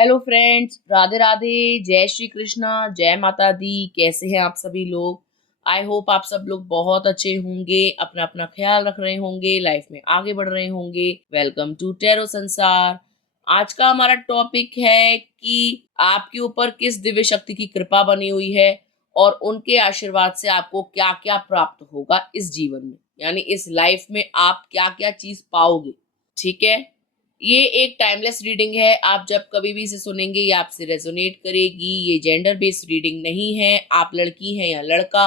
Hello friends, Radhe Radhe. जय श्री कृष्णा, जय माता दी। कैसे हैं आप सभी लोग? आई होप आप सब लोग बहुत अच्छे होंगे, अपना अपना ख्याल रख रहे होंगे, लाइफ में आगे बढ़ रहे होंगे। वेलकम टू टैरो संसार। आज का हमारा टॉपिक है कि आपके ऊपर किस दिव्य शक्ति की कृपा बनी हुई है और उनके आशीर्वाद से आपको क्या क्या प्राप्त होगा इस जीवन में, यानी इस लाइफ में आप क्या क्या चीज पाओगे। ठीक है, ये एक टाइमलेस रीडिंग है। आप जब कभी भी इसे सुनेंगे ये आपसे रेजोनेट करेगी। ये जेंडर बेस्ड रीडिंग नहीं है। आप लड़की हैं या लड़का,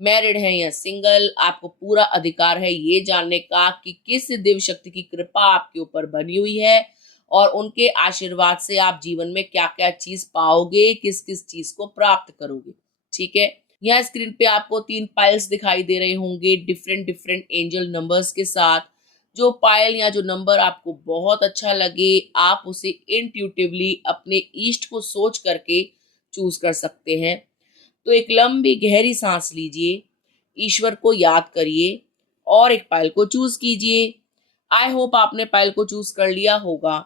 मैरिड हैं या सिंगल, आपको पूरा अधिकार है ये जानने का कि किस दिव्य शक्ति की कृपा आपके ऊपर बनी हुई है और उनके आशीर्वाद से आप जीवन में क्या क्या चीज पाओगे, किस किस चीज को प्राप्त करोगे। ठीक है, यहाँ स्क्रीन पे आपको 3 पाइल्स दिखाई दे रहे होंगे डिफरेंट डिफरेंट एंजल नंबर्स के साथ। जो पायल या जो नंबर आपको बहुत अच्छा लगे आप उसे इंट्यूटिवली अपने ईष्ट को सोच करके चूज कर सकते हैं। तो एक लंबी गहरी सांस लीजिए, ईश्वर को याद करिए और एक पायल को चूज कीजिए। आई होप आपने पायल को चूज कर लिया होगा।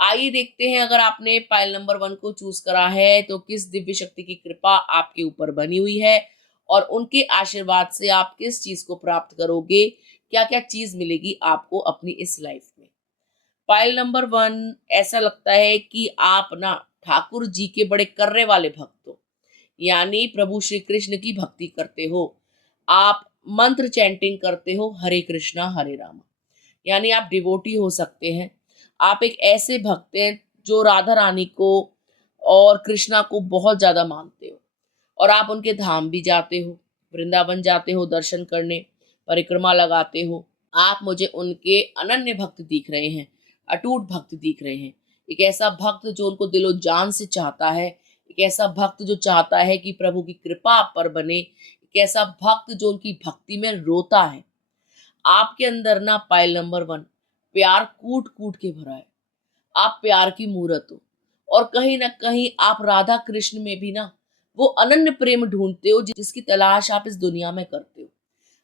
आइए देखते हैं, अगर आपने पायल नंबर 1 को चूज करा है तो किस दिव्य शक्ति की कृपा आपके ऊपर बनी हुई है और उनके आशीर्वाद से आप किस चीज को प्राप्त करोगे, क्या क्या चीज मिलेगी आपको अपनी इस लाइफ में। पायल नंबर 1, ऐसा लगता है कि आप ना ठाकुर जी के बड़े कर्रे वाले भक्त हो, यानी प्रभु श्री कृष्ण की भक्ति करते हो। आप मंत्र चैंटिंग करते हो, हरे कृष्णा हरे रामा, यानी आप डिवोटी हो सकते हैं। आप एक ऐसे भक्त हैं जो राधा रानी को और कृष्णा को बहुत ज्यादा मानते हो और आप उनके धाम भी जाते हो, वृंदावन जाते हो दर्शन करने, परिक्रमा लगाते हो। आप मुझे उनके अनन्य भक्त दिख रहे हैं, अटूट भक्त दिख रहे हैं। एक ऐसा भक्त जो उनको दिलो जान से चाहता है, एक ऐसा भक्त जो चाहता है कि प्रभु की कृपा आप पर बने, एक ऐसा भक्त जो उनकी भक्ति में रोता है। आपके अंदर ना पायल नंबर 1 प्यार कूट कूट के भरा है। आप प्यार की मूरत हो और कहीं ना कहीं आप राधा कृष्ण में भी ना वो अनन्य प्रेम ढूंढते हो जिसकी तलाश आप इस दुनिया में करते हो।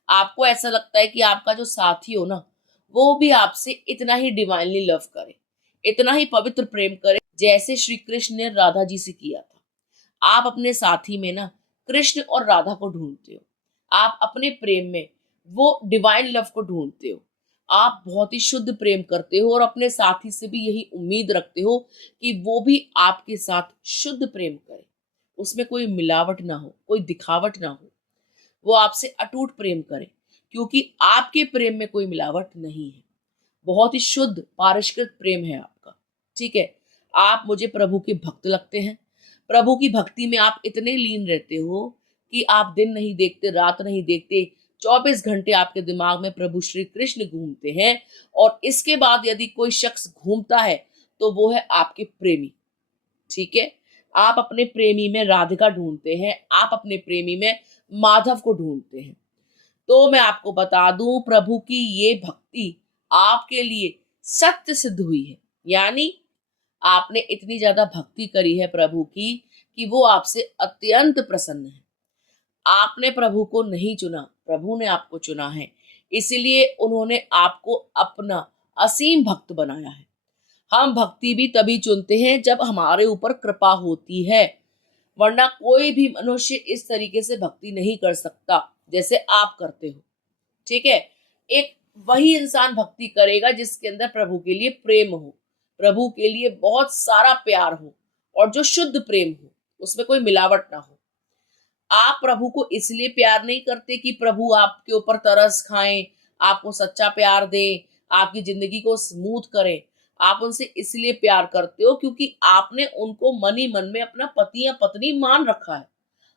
आपको ऐसा लगता है कि आपका जो साथी हो ना वो भी आपसे इतना ही डिवाइनली लव करे, इतना ही पवित्र प्रेम करे जैसे श्री कृष्ण ने राधा जी से किया था। आप अपने साथी में ना कृष्ण और राधा को ढूंढते हो। आप अपने प्रेम में वो डिवाइन लव को ढूंढते हो। आप बहुत ही शुद्ध प्रेम करते हो और अपने साथी से भी यही उम्मीद रखते हो कि वो भी आपके साथ शुद्ध प्रेम करे, उसमें कोई मिलावट ना हो, कोई दिखावट ना हो, वो आपसे अटूट प्रेम करे, क्योंकि आपके प्रेम में कोई मिलावट नहीं है। बहुत ही शुद्ध पारस्परिक प्रेम है आपका। ठीक है, आप मुझे प्रभु के भक्त लगते हैं। प्रभु की भक्ति में आप इतने लीन रहते हो कि आप दिन नहीं देखते, रात नहीं देखते, 24 घंटे आपके दिमाग में प्रभु श्री कृष्ण घूमते हैं। और इसके बाद यदि कोई शख्स घूमता है तो वो है आपके प्रेमी। ठीक है, आप अपने प्रेमी में राधिका ढूंढते हैं, आप अपने प्रेमी में माधव को ढूंढते हैं। तो मैं आपको बता दूं, प्रभु की ये भक्ति आपके लिए सत्य सिद्ध हुई है, यानी आपने इतनी ज्यादा भक्ति करी है प्रभु की कि वो आपसे अत्यंत प्रसन्न है। आपने प्रभु को नहीं चुना, प्रभु ने आपको चुना है, इसलिए उन्होंने आपको अपना असीम भक्त बनाया है। हम भक्ति भी तभी चुनते हैं जब हमारे ऊपर कृपा होती है, वरना कोई भी मनुष्य इस तरीके से भक्ति नहीं कर सकता जैसे आप करते हो। ठीक है, एक वही इंसान भक्ति करेगा जिसके अंदर प्रभु के लिए प्रेम हो, प्रभु के लिए बहुत सारा प्यार हो और जो शुद्ध प्रेम हो, उसमें कोई मिलावट ना हो। आप प्रभु को इसलिए प्यार नहीं करते कि प्रभु आपके ऊपर तरस खाएं, आपको सच्चा प्यार दें, आपकी जिंदगी को स्मूथ करें। आप उनसे इसलिए प्यार करते हो क्योंकि आपने उनको मन ही मन में अपना पति या पत्नी मान रखा है।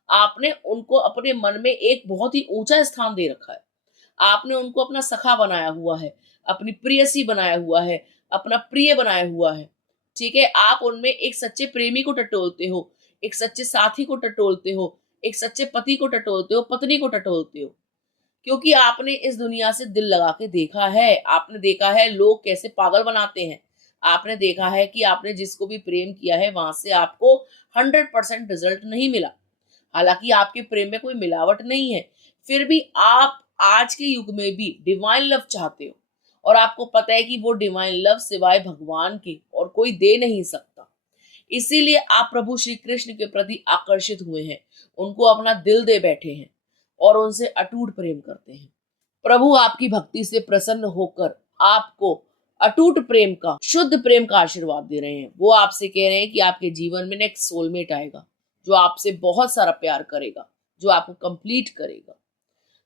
आपने उनको अपने मन में एक बहुत ही ऊंचा स्थान दे रखा है। आपने उनको अपना सखा बनाया हुआ है, अपनी प्रियसी बनाया हुआ है, अपना प्रिय बनाया हुआ है। ठीक है, आप उनमें एक सच्चे प्रेमी को टटोलते हो, एक सच्चे साथी को टटोलते हो, एक सच्चे पति को टटोलते हो, पत्नी को टटोलते हो, क्योंकि आपने इस दुनिया से दिल लगा के देखा है। आपने देखा है लोग कैसे पागल बनाते हैं। आपने देखा है कि आपने जिसको भी प्रेम किया है वहां से आपको 100% रिजल्ट नहीं मिला। हालांकि आपके प्रेम में कोई मिलावट नहीं है, फिर भी आप आज के युग में भी डिवाइन लव चाहते हो और आपको पता है कि वो डिवाइन लव सिवाय भगवान के और कोई दे नहीं सकता। इसीलिए आप प्रभु श्री कृष्ण के प्रति आकर्षित हुए हैं, उनको अपना दिल दे बैठे हैं और उनसे अटूट प्रेम करते हैं। प्रभु आपकी भक्ति से प्रसन्न होकर आपको अटूट प्रेम का, शुद्ध प्रेम का आशीर्वाद दे रहे हैं। वो आपसे कह रहे हैं कि आपके जीवन में एक सोलमेट आएगा जो आपसे बहुत सारा प्यार करेगा, जो आपको कंप्लीट करेगा,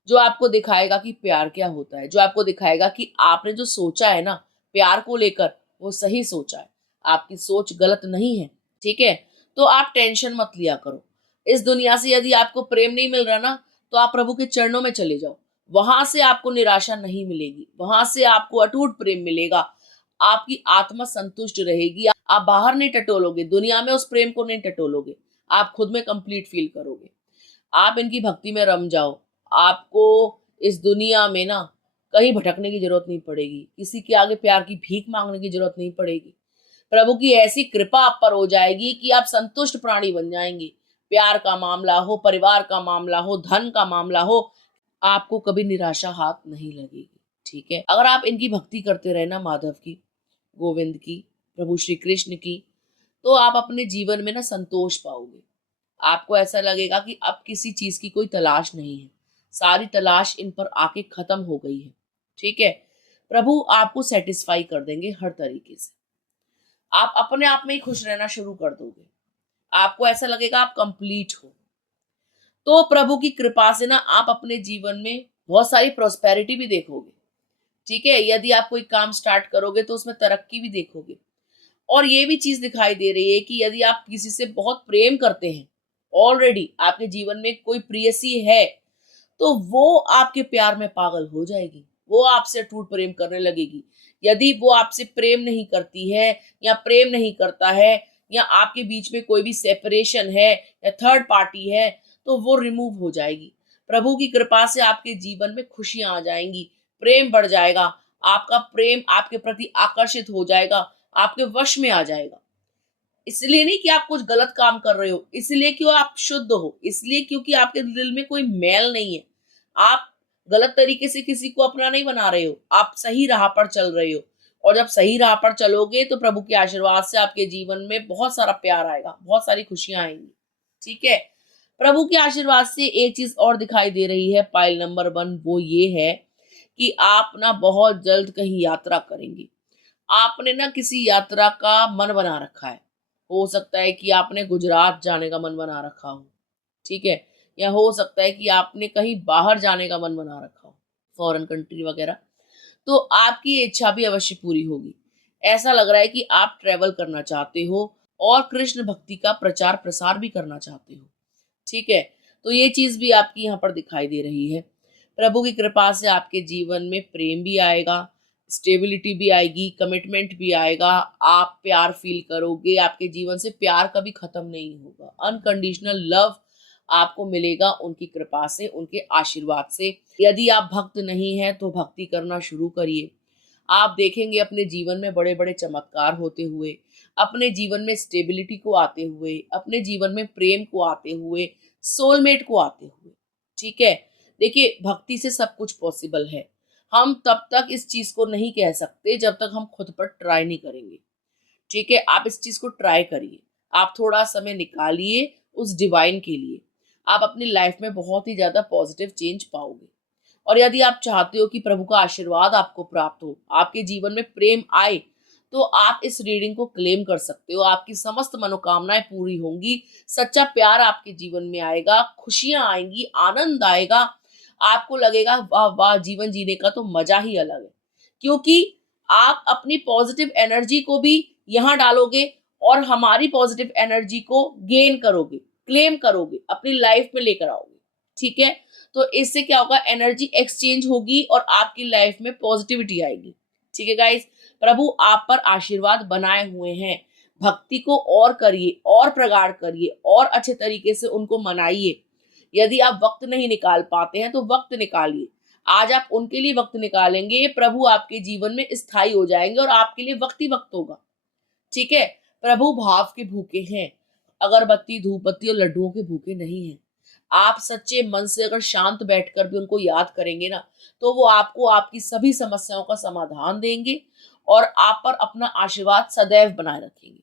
जो आपको दिखाएगा कि प्यार क्या होता है, जो आपको दिखाएगा कि आपने जो सोचा है ना प्यार को लेकर, वो सही सोचा है, आपकी सोच गलत नहीं है। ठीक है, तो आप टेंशन मत लिया करो। इस दुनिया से यदि आपको प्रेम नहीं मिल रहा ना, तो आप प्रभु के चरणों में चले जाओ, वहां से आपको निराशा नहीं मिलेगी, वहां से आपको अटूट प्रेम मिलेगा, आपकी आत्मा संतुष्ट रहेगी। आप बाहर नहीं टटोलोगे, दुनिया में उस प्रेम को नहीं टटोलोगे, आप खुद में कंप्लीट फील करोगे। आप इनकी भक्ति में रम जाओ, आपको इस दुनिया में ना कहीं भटकने की जरूरत नहीं पड़ेगी, किसी के आगे प्यार की भीख मांगने की जरूरत नहीं पड़ेगी। प्रभु की ऐसी कृपा आप पर हो जाएगी कि आप संतुष्ट प्राणी बन जाएंगे। प्यार का मामला हो, परिवार का मामला हो, धन का मामला हो, आपको कभी निराशा हाथ नहीं लगेगी। ठीक है, अगर आप इनकी भक्ति करते रहे ना, माधव की, गोविंद की, प्रभु श्री कृष्ण की, तो आप अपने जीवन में ना संतोष पाओगे। आपको ऐसा लगेगा कि अब किसी चीज की कोई तलाश नहीं है, सारी तलाश इन पर आके खत्म हो गई है। ठीक है, प्रभु आपको सेटिस्फाई कर देंगे हर तरीके से। आप अपने आप में ही खुश रहना शुरू कर दोगे, आपको ऐसा लगेगा आप कंप्लीट हो। तो प्रभु की कृपा से ना आप अपने जीवन में बहुत सारी प्रोस्पेरिटी भी देखोगे। ठीक है, यदि आप कोई काम स्टार्ट करोगे तो उसमें तरक्की भी देखोगे। और ये भी चीज दिखाई दे रही है कि यदि आप किसी से बहुत प्रेम करते हैं, ऑलरेडी आपके जीवन में कोई प्रियसी है, तो वो आपके प्यार में पागल हो जाएगी, वो आपसे अटूट प्रेम करने लगेगी। यदि वो आपसे प्रेम नहीं करती है या प्रेम नहीं करता है, या आपके बीच में कोई भी सेपरेशन है या थर्ड पार्टी है, तो वो रिमूव हो जाएगी। प्रभु की कृपा से आपके जीवन में खुशियां आ जाएंगी, प्रेम बढ़ जाएगा, आपका प्रेम आपके प्रति आकर्षित हो जाएगा, आपके वश में आ जाएगा। इसलिए नहीं कि आप कुछ गलत काम कर रहे हो, इसलिए क्यों आप शुद्ध हो, इसलिए क्योंकि आपके दिल में कोई मैल नहीं है, आप गलत तरीके से किसी को अपना नहीं बना रहे हो, आप सही राह पर चल रहे हो। और जब सही राह पर चलोगे तो प्रभु के आशीर्वाद से आपके जीवन में बहुत सारा प्यार आएगा, बहुत सारी खुशियां आएंगी। ठीक है, प्रभु के आशीर्वाद से एक चीज और दिखाई दे रही है, पाइल नंबर 1, वो ये है कि आप ना बहुत जल्द कहीं यात्रा करेंगे। आपने ना किसी यात्रा का मन बना रखा है, हो सकता है कि आपने गुजरात जाने का मन बना रखा हो। ठीक है, या हो सकता है कि आपने कहीं बाहर जाने का मन बना रखा हो, फॉरेन कंट्री वगैरह। तो आपकी इच्छा भी अवश्य पूरी होगी। ऐसा लग रहा है कि आप ट्रेवल करना चाहते हो और कृष्ण भक्ति का प्रचार प्रसार भी करना चाहते हो। ठीक है, तो ये चीज भी आपकी यहाँ पर दिखाई दे रही है। प्रभु की कृपा से आपके जीवन में प्रेम भी आएगा, स्टेबिलिटी भी आएगी, कमिटमेंट भी आएगा, आप प्यार फील करोगे, आपके जीवन से प्यार कभी खत्म नहीं होगा, अनकंडीशनल लव आपको मिलेगा उनकी कृपा से, उनके आशीर्वाद से। यदि आप भक्त नहीं हैं तो भक्ति करना शुरू करिए, आप देखेंगे अपने जीवन में बड़े बड़े चमत्कार होते हुए, अपने जीवन में स्टेबिलिटी को आते हुए, अपने जीवन में प्रेम को आते हुए, सोलमेट को आते हुए। ठीक है, देखिए भक्ति से सब कुछ पॉसिबल है। हम तब तक इस चीज को नहीं कह सकते जब तक हम खुद पर ट्राई नहीं करेंगे। ठीक है, आप इस चीज को ट्राई करिए, आप थोड़ा समय निकालिए उस डिवाइन के लिए, आप अपनी लाइफ में बहुत ही ज्यादा पॉजिटिव चेंज पाओगे। और यदि आप चाहते हो कि प्रभु का आशीर्वाद आपको प्राप्त हो, आपके जीवन में प्रेम आए, तो आप इस रीडिंग को क्लेम कर सकते हो, आपकी समस्त मनोकामनाएं पूरी होंगी, सच्चा प्यार आपके जीवन में आएगा, खुशियां आएंगी, आनंद आएगा, आपको लगेगा वाह वाह, जीवन जीने का तो मजा ही अलग है। क्योंकि आप अपनी पॉजिटिव एनर्जी को भी यहाँ डालोगे और हमारी पॉजिटिव एनर्जी को गेन करोगे, क्लेम करोगे, अपनी लाइफ में लेकर आओगे। ठीक है, तो इससे क्या होगा, एनर्जी एक्सचेंज होगी और आपकी लाइफ में पॉजिटिविटी आएगी। ठीक है गाइस, प्रभु आप पर आशीर्वाद बनाए हुए हैं, भक्ति को और करिए, और प्रगाढ़ करिए, और अच्छे तरीके से उनको मनाइए। यदि आप वक्त नहीं निकाल पाते हैं तो वक्त निकालिए, आज आप उनके लिए वक्त निकालेंगे, प्रभु आपके जीवन में स्थायी हो जाएंगे और आपके लिए वक्त ही वक्त होगा। ठीक है, प्रभु भाव के भूखे हैं, अगरबत्ती धूपबत्ती और लड्डुओं के भूखे नहीं हैं। आप सच्चे मन से अगर शांत बैठकर भी उनको याद करेंगे ना, तो वो आपको आपकी सभी समस्याओं का समाधान देंगे और आप पर अपना आशीर्वाद सदैव बनाए रखेंगे।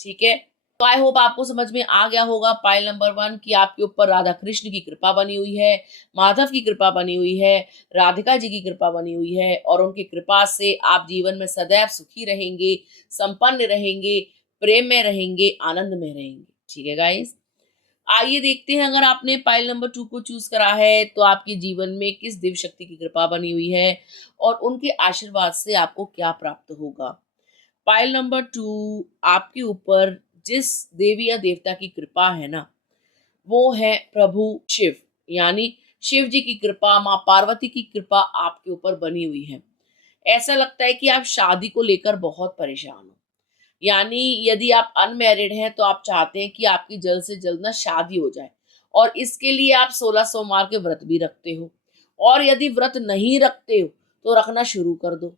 ठीक है, तो आई होप आपको समझ में आ गया होगा पाइल नंबर 1 कि आपके ऊपर राधा कृष्ण की कृपा बनी हुई है, माधव की कृपा बनी हुई है, राधिका जी की कृपा बनी हुई है और उनकी कृपा से आप जीवन में सदैव सुखी रहेंगे, संपन्न रहेंगे, प्रेम में रहेंगे, आनंद में रहेंगे। ठीक है गाइस, आइए देखते हैं अगर आपने पाइल नंबर 2 को चूज करा है तो आपके जीवन में किस दिव्य शक्ति की कृपा बनी हुई है और उनके आशीर्वाद से आपको क्या प्राप्त होगा। पाइल नंबर 2, आपके ऊपर जिस देवी या देवता की कृपा है ना, वो है प्रभु शिव, यानी शिव जी की कृपा, माँ पार्वती की कृपा आपके ऊपर बनी हुई है। ऐसा लगता है कि आप शादी को लेकर बहुत परेशान हो, यानी यदि आप अनमैरिड हैं तो आप चाहते हैं कि आपकी जल्द से जल्द ना शादी हो जाए और इसके लिए आप 16 सोमवार के व्रत भी रखते हो, और यदि व्रत नहीं रखते हो तो रखना शुरू कर दो।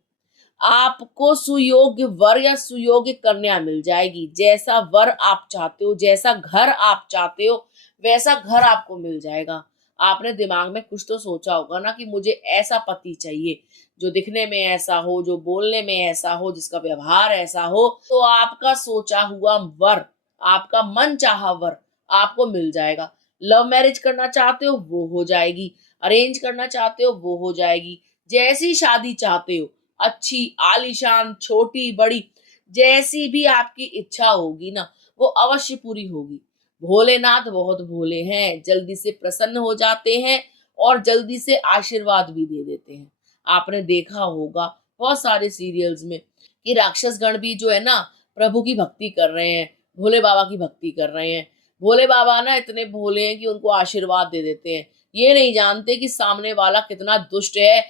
आपको सुयोग्य वर या सुयोग्य कन्या मिल जाएगी। जैसा वर आप चाहते हो, जैसा घर आप चाहते हो, वैसा घर आपको मिल जाएगा। आपने दिमाग में कुछ तो सोचा होगा ना कि मुझे ऐसा पति चाहिए जो दिखने में ऐसा हो, जो बोलने में ऐसा हो, जिसका व्यवहार ऐसा हो। तो आपका सोचा हुआ वर, आपका मन चाहा वर आपको मिल जाएगा। लव मैरिज करना चाहते हो वो हो जाएगी, अरेंज करना चाहते हो वो हो जाएगी, जैसी शादी चाहते हो, अच्छी, आलीशान, छोटी, बड़ी, जैसी भी आपकी इच्छा होगी ना वो अवश्य पूरी होगी। भोलेनाथ बहुत भोले हैं, जल्दी से प्रसन्न हो जाते हैं और जल्दी से आशीर्वाद भी दे देते हैं। आपने देखा होगा बहुत सारे सीरियल्स में कि राक्षस गण भी जो है ना प्रभु की भक्ति कर रहे हैं, भोले बाबा की भक्ति कर रहे हैं। भोले बाबा ना इतने भोले हैं कि उनको आशीर्वाद दे देते हैं, ये नहीं जानते कि सामने वाला कितना दुष्ट है।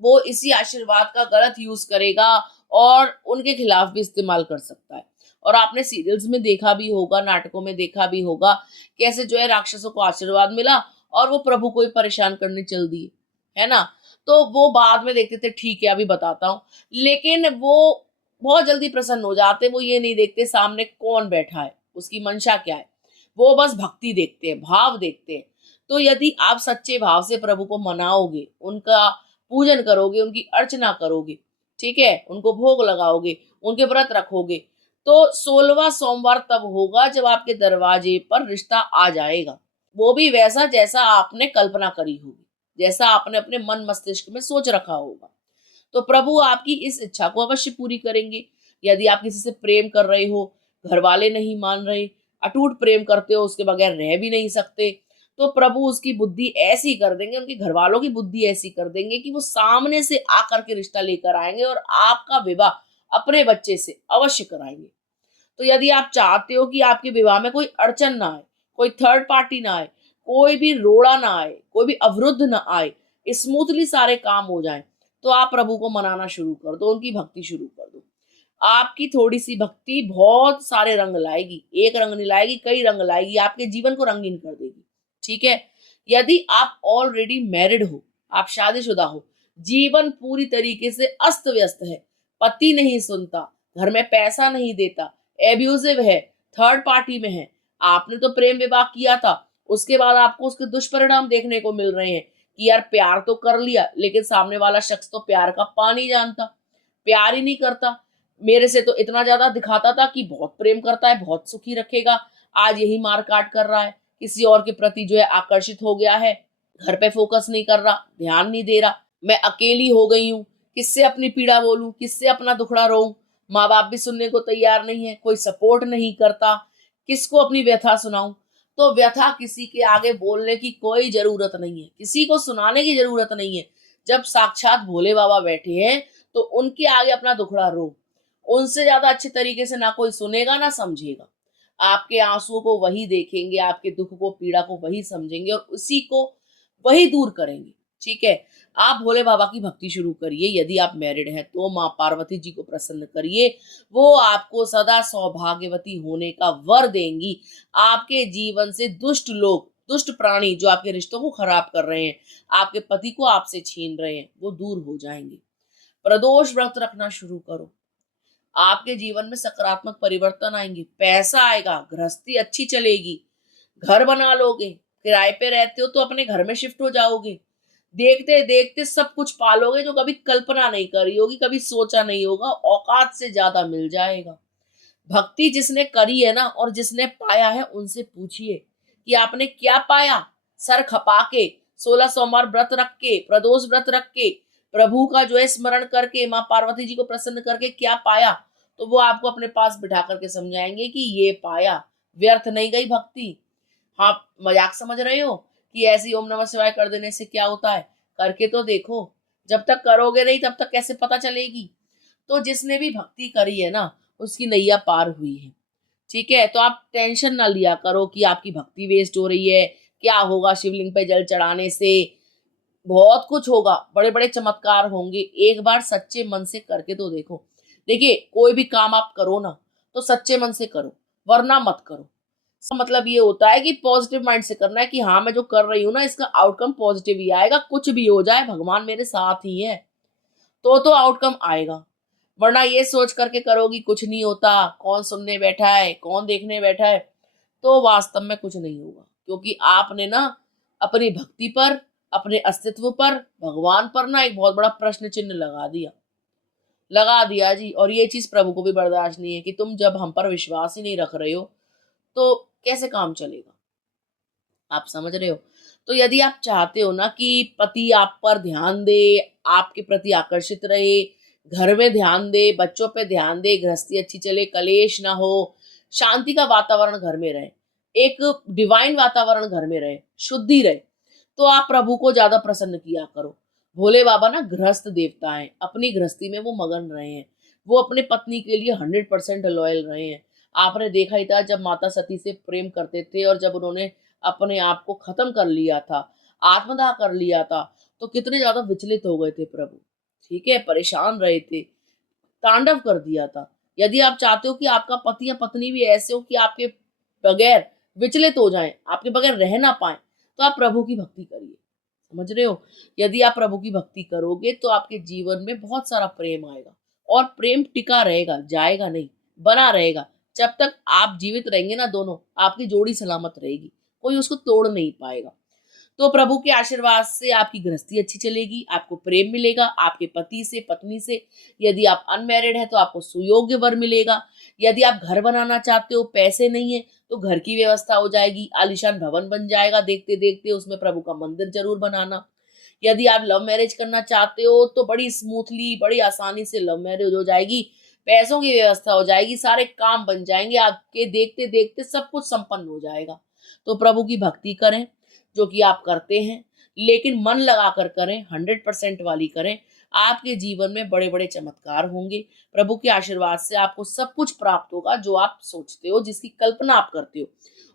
वो इसी आशीर्वाद का गलत यूज करेगा और उनके खिलाफ भी इस्तेमाल कर सकता है। और आपने सीरियल्स में देखा भी होगा, नाटकों में देखा भी होगा, कैसे जो है राक्षसों को आशीर्वाद मिला और वो प्रभु को ही परेशान करने चल दिए, है ना। तो वो बाद में देखते थे, ठीक है अभी बताता हूँ, लेकिन वो बहुत जल्दी प्रसन्न हो जाते। वो ये नहीं देखते सामने कौन बैठा है, उसकी मंशा क्या है, वो बस भक्ति देखते हैं, भाव देखते हैं। तो यदि आप सच्चे भाव से प्रभु को मनाओगे, उनका पूजन करोगे, उनकी अर्चना करोगे, ठीक है, उनको भोग लगाओगे, उनके व्रत रखोगे, तो 16वां सोमवार तब होगा जब आपके दरवाजे पर रिश्ता आ जाएगा। वो भी वैसा जैसा आपने कल्पना करी होगी, जैसा आपने अपने मन मस्तिष्क में सोच रखा होगा। तो प्रभु आपकी इस इच्छा को अवश्य पूरी करेंगे। यदि आप किसी से प्रेम कर रहे हो, घर वाले नहीं मान रहे, अटूट प्रेम करते हो, उसके बगैर रह भी नहीं सकते, तो प्रभु उसकी बुद्धि ऐसी कर देंगे, उनके घर वालों की बुद्धि ऐसी कर देंगे कि वो सामने से आकर के रिश्ता लेकर आएंगे और आपका विवाह अपने बच्चे से अवश्य कराएंगे। तो यदि आप चाहते हो कि आपके विवाह में कोई अड़चन ना आए, कोई थर्ड पार्टी ना आए, कोई भी रोड़ा ना आए, कोई भी अवरुद्ध ना आए, स्मूथली सारे काम हो जाएं, तो आप प्रभु को मनाना शुरू कर दो, उनकी भक्ति शुरू कर दो। आपकी थोड़ी सी भक्ति बहुत सारे रंग लाएगी, एक रंग नहीं लाएगी, कई रंग लाएगी, आपके जीवन को रंगीन कर देगी। ठीक है, यदि आप ऑलरेडी मैरिड हो, आप शादीशुदा हो, जीवन पूरी तरीके से अस्त व्यस्त है, पति नहीं सुनता, घर में पैसा नहीं देता, एब्यूजिव है, थर्ड पार्टी में है, आपने तो प्रेम विवाह किया था, उसके बाद आपको उसके दुष्परिणाम देखने को मिल रहे हैं कि यार प्यार तो कर लिया लेकिन सामने वाला शख्स तो प्यार का पानी जानता, प्यार ही नहीं करता, मेरे से तो इतना ज्यादा दिखाता था कि बहुत प्रेम करता है, बहुत सुखी रखेगा, आज यही मार काट कर रहा है, किसी और के प्रति जो है आकर्षित हो गया है, घर पे फोकस नहीं कर रहा, ध्यान नहीं दे रहा, मैं अकेली हो गई हूँ, किससे अपनी पीड़ा बोलूं, किससे अपना दुखड़ा रोऊं, माँ बाप भी सुनने को तैयार नहीं है, कोई सपोर्ट नहीं करता, किसको अपनी व्यथा सुनाऊं। तो व्यथा किसी के आगे बोलने की कोई जरूरत नहीं है, किसी को सुनाने की जरूरत नहीं है। जब साक्षात भोले बाबा बैठे हैं तो उनके आगे अपना दुखड़ा रो, उनसे ज्यादा अच्छे तरीके से ना कोई सुनेगा ना समझेगा। आपके आंसुओं को वही देखेंगे, आपके दुख को, पीड़ा को वही समझेंगे और उसी को वही दूर करेंगे। ठीक है, आप भोले बाबा की भक्ति शुरू करिए। यदि आप मैरिड हैं तो माँ पार्वती जी को प्रसन्न करिए, वो आपको सदा सौभाग्यवती होने का वर देंगी। आपके जीवन से दुष्ट लोग, दुष्ट प्राणी जो आपके रिश्तों को खराब कर रहे हैं, आपके पति को आपसे छीन रहे हैं, वो दूर हो जाएंगे। प्रदोष व्रत रखना शुरू करो, आपके जीवन में सकारात्मक परिवर्तन आएंगे, पैसा आएगा, गृहस्थी अच्छी चलेगी, घर बना लोगे, किराए पे रहते हो तो अपने घर में शिफ्ट हो जाओगे, देखते देखते सब कुछ पालोगे जो कभी कल्पना नहीं करी होगी, कभी सोचा नहीं होगा, औकात से ज्यादा मिल जाएगा। भक्ति जिसने करी है ना और जिसने पाया है, उनसे पूछिए कि आपने क्या पाया। सर खपा के 16 सोमवार व्रत रख के, प्रदोष व्रत रख के, प्रभु का जो है स्मरण करके, माँ पार्वती जी को प्रसन्न करके क्या पाया, तो वो आपको अपने पास बिठा करके समझाएंगे कि ये पाया, व्यर्थ नहीं गई भक्ति। हाँ, मजाक समझ रहे हो कि ऐसे ही ओम नमः शिवाय कर देने से क्या होता है? करके तो देखो। जब तक करोगे नहीं तब तक कैसे पता चलेगी? तो जिसने भी भक्ति करी है ना, उसकी नैया पार हुई है। ठीक है, तो आप टेंशन ना लिया करो कि आपकी भक्ति वेस्ट हो रही है, क्या होगा शिवलिंग पे जल चढ़ाने से। बहुत कुछ होगा, बड़े बड़े चमत्कार होंगे। एक बार सच्चे मन से करके तो देखो। देखिए, कोई भी काम आप करो ना, तो सच्चे मन से करो, वरना मत करो। इसका मतलब ये होता है कि पॉजिटिव माइंड से करना है कि हाँ, मैं जो कर रही हूँ ना, इसका आउटकम पॉजिटिव ही आएगा, कुछ भी हो जाए भगवान मेरे साथ ही है, तो आउटकम आएगा। वरना ये सोच करके करोगी कुछ नहीं होता, कौन सुनने बैठा है, कौन देखने बैठा है, तो वास्तव में कुछ नहीं होगा। क्योंकि आपने ना अपनी भक्ति पर, अपने अस्तित्व पर, भगवान पर ना एक बहुत बड़ा प्रश्न चिन्ह लगा दिया जी। और ये चीज प्रभु को भी बर्दाश्त नहीं है कि तुम जब हम पर विश्वास ही नहीं रख रहे हो, तो कैसे काम चलेगा? आप समझ रहे हो? तो यदि आप चाहते हो ना कि पति आप पर ध्यान दे, आपके प्रति आकर्षित रहे, घर में ध्यान दे, बच्चों पे ध्यान दे, गृहस्थी अच्छी चले, कलेश ना हो, शांति का वातावरण घर में रहे, एक डिवाइन वातावरण घर में रहे, शुद्धि रहे, तो आप प्रभु को ज्यादा प्रसन्न किया करो। भोले बाबा ना गृहस्थ देवता हैं, अपनी गृहस्थी में वो मगन रहे हैं, वो अपने पत्नी के लिए 100% लॉयल रहे हैं। आपने देखा ही था जब माता सती से प्रेम करते थे और जब उन्होंने अपने आप को खत्म कर लिया था, आत्मदाह कर लिया था, तो कितने ज्यादा विचलित हो गए थे प्रभु। ठीक है, परेशान रहे थे, तांडव कर दिया था। यदि आप चाहते हो कि आपका पति या पत्नी भी ऐसे हो कि आपके बगैर विचलित हो जाएं, आपके बगैर रह ना पाए, तो आप प्रभु की भक्ति करिए। समझ रहे हो? यदि आप प्रभु की भक्ति करोगे तो आपके जीवन में बहुत सारा प्रेम आएगा, और प्रेम टिका रहेगा, जाएगा नहीं, बना रहेगा। जब तक आप जीवित रहेंगे ना, दोनों आपकी जोड़ी सलामत रहेगी, कोई उसको तोड़ नहीं पाएगा। तो प्रभु के आशीर्वाद से आपकी गृहस्थी अच्छी चलेगी, आपको प्रेम मिलेगा आपके पति से, पत्नी से। यदि आप अनमैरिड है तो आपको सुयोग्य वर मिलेगा। यदि आप घर बनाना चाहते हो, पैसे नहीं है, तो घर की व्यवस्था हो जाएगी, आलीशान भवन बन जाएगा, देखते देखते उसमें प्रभु का मंदिर जरूर बनाना। यदि आप लव मैरिज करना चाहते हो तो बड़ी स्मूथली, बड़ी आसानी से लव मैरिज हो जाएगी, पैसों की व्यवस्था हो जाएगी, सारे काम बन जाएंगे आपके, देखते देखते सब कुछ संपन्न हो जाएगा। तो प्रभु की भक्ति करें, जो कि आप करते हैं, लेकिन मन लगाकर करें, 100% वाली करें। आपके जीवन में बड़े बड़े चमत्कार होंगे। प्रभु के आशीर्वाद से आपको सब कुछ प्राप्त होगा जो आप सोचते हो, जिसकी कल्पना आप करते हो।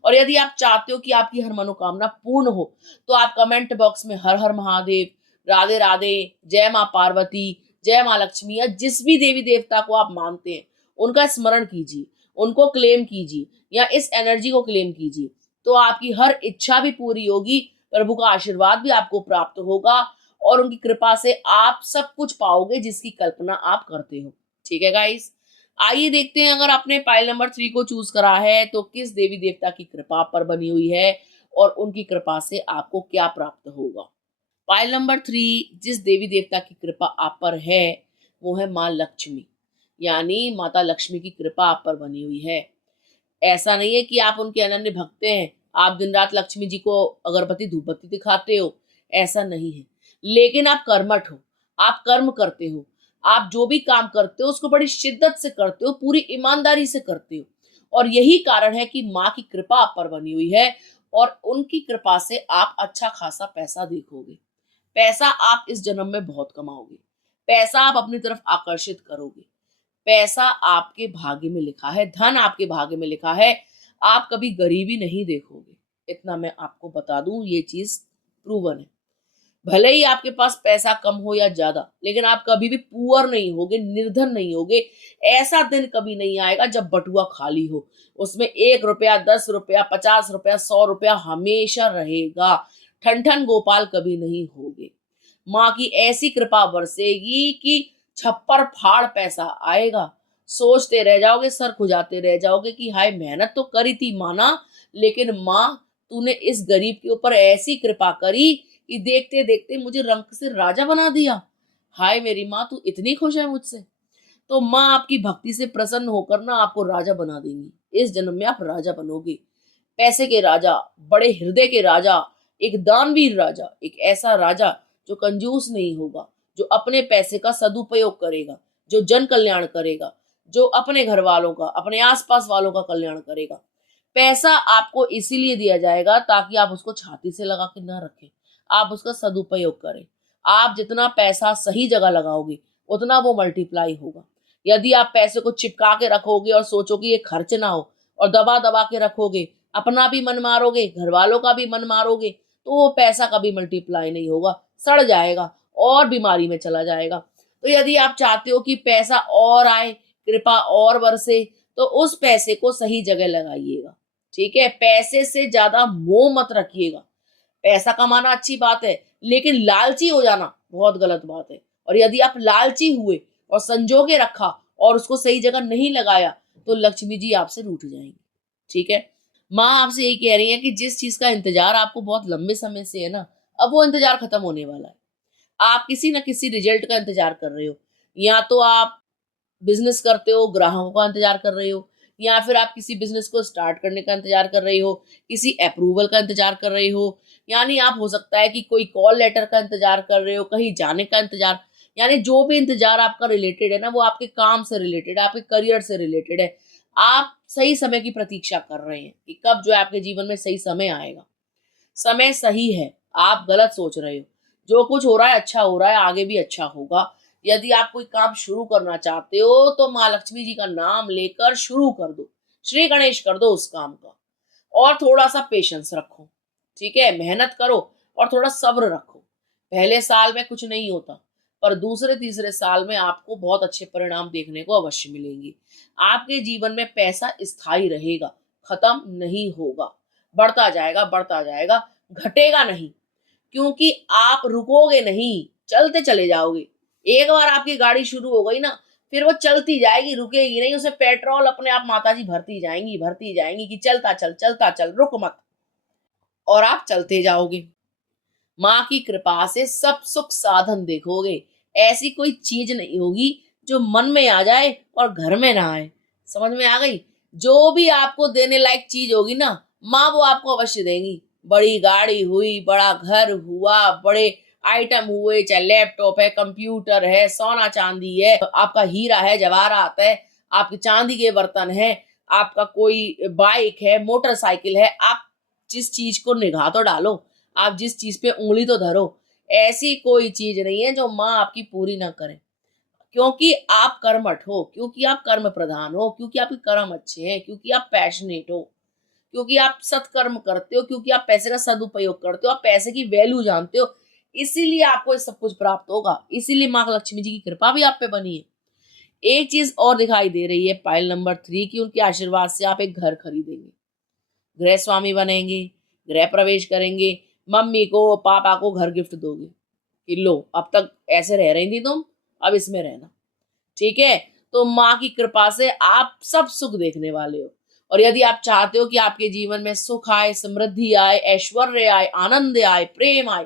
और यदि आप चाहते हो कि आपकी हर मनोकामना पूर्ण हो, तो आप कमेंट बॉक्स में हर हर महादेव, राधे राधे, जय माँ पार्वती, जय माँ लक्ष्मी, या जिस भी देवी देवता को आप मानते हैं उनका स्मरण कीजिए, उनको क्लेम कीजिए, या इस एनर्जी को क्लेम कीजिए, तो आपकी हर इच्छा भी पूरी होगी, प्रभु का आशीर्वाद भी आपको प्राप्त होगा, और उनकी कृपा से आप सब कुछ पाओगे जिसकी कल्पना आप करते हो। ठीक है गाइस, आइए देखते हैं, अगर आपने पाइल नंबर 3 को चूज करा है तो किस देवी देवता की कृपा आप पर बनी हुई है और उनकी कृपा से आपको क्या प्राप्त होगा। पाइल नंबर 3, जिस देवी देवता की कृपा आप पर है वो है माँ लक्ष्मी, यानी माता लक्ष्मी की कृपा आप पर बनी हुई है। ऐसा नहीं है कि आप उनके अनन्य भक्त हैं, आप दिन रात लक्ष्मी जी को अगरबत्ती धूपबत्ती दिखाते हो, ऐसा नहीं है। लेकिन आप कर्मठ हो, आप कर्म करते हो, आप जो भी काम करते हो उसको बड़ी शिद्दत से करते हो, पूरी ईमानदारी से करते हो, और यही कारण है कि माँ की कृपा आप पर बनी हुई है, और उनकी कृपा से आप अच्छा खासा पैसा देखोगे। पैसा आप इस जन्म में बहुत कमाओगे, पैसा आप अपनी तरफ आकर्षित करोगे, पैसा आपके भाग्य में लिखा है, धन आपके भाग्य में लिखा है, आप कभी गरीबी नहीं देखोगे। इतना मैं आपको बता दूं, ये चीज प्रूवन है। भले ही आपके पास पैसा कम हो या ज्यादा, लेकिन आप कभी भी पुअर नहीं होगे, निर्धन नहीं होगे। ऐसा दिन कभी नहीं आएगा जब बटुआ खाली हो, उसमें 1 रुपया, 10 रुपया, 50 रुपया, 100 रुपया हमेशा रहेगा। ठन ठन गोपाल कभी नहीं होगे। माँ की ऐसी कृपा बरसेगी कि छप्पर फाड़ पैसा आएगा। सोचते रह जाओगे, सर खुजाते रह जाओगे कि हाय, मेहनत तो करी थी माना, लेकिन माँ तूने इस गरीब के ऊपर ऐसी कृपा करी कि देखते देखते मुझे रंक से राजा बना दिया। हाय मेरी माँ, तू इतनी खुश है मुझसे। तो माँ आपकी भक्ति से प्रसन्न होकर ना आपको राजा बना देंगी। इस जन्म में आप राजा बनोगे, पैसे के राजा, बड़े हृदय के राजा, एक दानवीर राजा, एक ऐसा राजा जो कंजूस नहीं होगा, जो अपने पैसे का सदुपयोग करेगा, जो जन कल्याण करेगा, जो अपने घर वालों का, अपने आसपास वालों का कल्याण करेगा। पैसा आपको इसीलिए दिया जाएगा ताकि आप उसको छाती से लगा के ना रखें, आप उसका सदुपयोग करें। आप जितना पैसा सही जगह लगाओगे उतना वो मल्टीप्लाई होगा। यदि आप पैसे को चिपका के रखोगे और सोचोगे ये खर्च ना हो और दबा दबा के रखोगे, अपना भी मन मारोगे, घर वालों का भी मन मारोगे, तो वो पैसा कभी मल्टीप्लाई नहीं होगा, सड़ जाएगा और बीमारी में चला जाएगा। तो यदि आप चाहते हो कि पैसा और आए, कृपा और बरसे, तो उस पैसे को सही जगह लगाइएगा। ठीक है, पैसे से ज्यादा मोह मत रखिएगा। पैसा कमाना अच्छी बात है, लेकिन लालची हो जाना बहुत गलत बात है। और यदि आप लालची हुए और संजो के रखा और उसको सही जगह नहीं लगाया, तो लक्ष्मी जी आपसे रूठ जाएंगी। ठीक है, माँ आपसे यही कह रही है कि जिस चीज का इंतजार आपको बहुत लंबे समय से है ना, अब वो इंतजार खत्म होने वाला है। आप किसी न किसी रिजल्ट का इंतजार कर रहे हो, या तो आप बिजनेस करते हो, ग्राहकों का इंतजार कर रहे हो, या फिर आप किसी बिजनेस को स्टार्ट करने का इंतजार कर रहे हो, किसी अप्रूवल का इंतजार कर रहे हो, यानी आप हो सकता है कि कोई कॉल लेटर का इंतजार कर रहे हो, कहीं जाने का इंतजार, यानी जो भी इंतजार आपका रिलेटेड है ना, वो आपके काम से रिलेटेड है, आपके करियर से रिलेटेड है। आप सही समय की प्रतीक्षा कर रहे हैं कि कब जो है आपके जीवन में सही समय आएगा। समय सही है, आप गलत सोच रहे हो। जो कुछ हो रहा है अच्छा हो रहा है, आगे भी अच्छा होगा। यदि आप कोई काम शुरू करना चाहते हो तो माँ लक्ष्मी जी का नाम लेकर शुरू कर दो, श्री गणेश कर दो उस काम का। और थोड़ा सा पेशेंस रखो, ठीक है, मेहनत करो और थोड़ा सब्र रखो। पहले साल में कुछ नहीं होता, पर दूसरे तीसरे साल में आपको बहुत अच्छे परिणाम देखने को अवश्य मिलेंगे। आपके जीवन में पैसा स्थायी रहेगा, खत्म नहीं होगा, बढ़ता जाएगा, घटेगा नहीं, क्योंकि आप रुकोगे नहीं, चलते चले जाओगे। एक बार आपकी गाड़ी शुरू हो गई ना, फिर वो चलती जाएगी, रुकेगी नहीं। उसमें पेट्रोल अपने आप माताजी भरती जाएंगी कि चलता चल, रुक मत। और आप चलते जाओगे। माँ की कृपा से सब सुख साधन देखोगे। ऐसी कोई चीज नहीं होगी जो मन में आ जाए और घर में ना आए। समझ में आ गई? जो भी आपको देने लायक चीज होगी ना, माँ वो आपको अवश्य देंगी। बड़ी गाड़ी हुई, बड़ा घर हुआ, बड़े आइटम हुए, चाहे लैपटॉप है, कंप्यूटर है, सोना चांदी है, आपका हीरा है, जवाहरात है, आपके चांदी के बर्तन है, आपका कोई बाइक है, मोटरसाइकिल है, आप जिस चीज को निगाह तो डालो, आप जिस चीज पे उंगली तो धरो, ऐसी कोई चीज नहीं है जो माँ आपकी पूरी ना करे। क्योंकि आप कर्मठ हो, क्योंकि आप कर्म प्रधान हो, क्योंकि आपके कर्म अच्छे हैं, क्योंकि आप पैशनेट हो, क्योंकि आप सत्कर्म करते हो, क्योंकि आप पैसे का सदुपयोग करते हो, आप पैसे की वैल्यू जानते हो, इसीलिए आपको ये सब कुछ प्राप्त होगा। इसीलिए माँ लक्ष्मी जी की कृपा भी आप पे बनी है। एक चीज और दिखाई दे रही है पाइल नंबर 3 की, उनके आशीर्वाद से आप एक घर खरीदेंगे, गृह स्वामी बनेंगे, गृह प्रवेश करेंगे, मम्मी को पापा को घर गिफ्ट दोगे कि लो, अब तक ऐसे रह रही थी तुम, अब इसमें रहना। ठीक है, तो माँ की कृपा से आप सब सुख देखने वाले हो। और यदि आप चाहते हो कि आपके जीवन में सुख आए, समृद्धि आए, ऐश्वर्य आए, आनंद आए, प्रेम आए,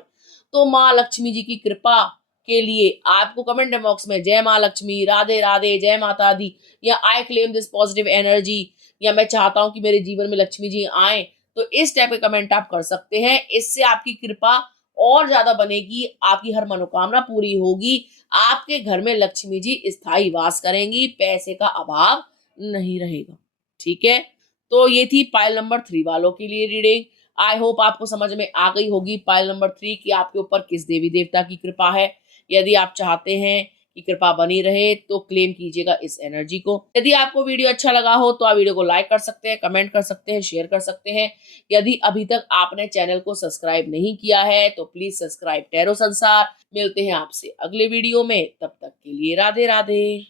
तो माँ लक्ष्मी जी की कृपा के लिए आपको कमेंट बॉक्स में जय माँ लक्ष्मी, राधे राधे, जय माता दी, या I claim this positive energy, या मैं चाहता हूं कि मेरे जीवन में लक्ष्मी जी आए, तो इस टाइप के कमेंट आप कर सकते हैं। इससे आपकी कृपा और ज्यादा बनेगी, आपकी हर मनोकामना पूरी होगी, आपके घर में लक्ष्मी जी स्थायी वास करेंगी, पैसे का अभाव नहीं रहेगा। ठीक है, तो ये थी पाइल नंबर 3 वालों के लिए रीडिंग। आई होप आपको समझ में आ गई होगी पाइल नंबर 3 की आपके ऊपर किस देवी देवता की कृपा है। यदि आप चाहते हैं कि कृपा बनी रहे तो क्लेम कीजिएगा इस एनर्जी को। यदि आपको वीडियो अच्छा लगा हो तो आप वीडियो को लाइक कर सकते हैं, कमेंट कर सकते हैं, शेयर कर सकते हैं। यदि अभी तक आपने चैनल को सब्सक्राइब नहीं किया है तो प्लीज सब्सक्राइब टैरो संसार। मिलते हैं आपसे अगले वीडियो में, तब तक के लिए राधे राधे।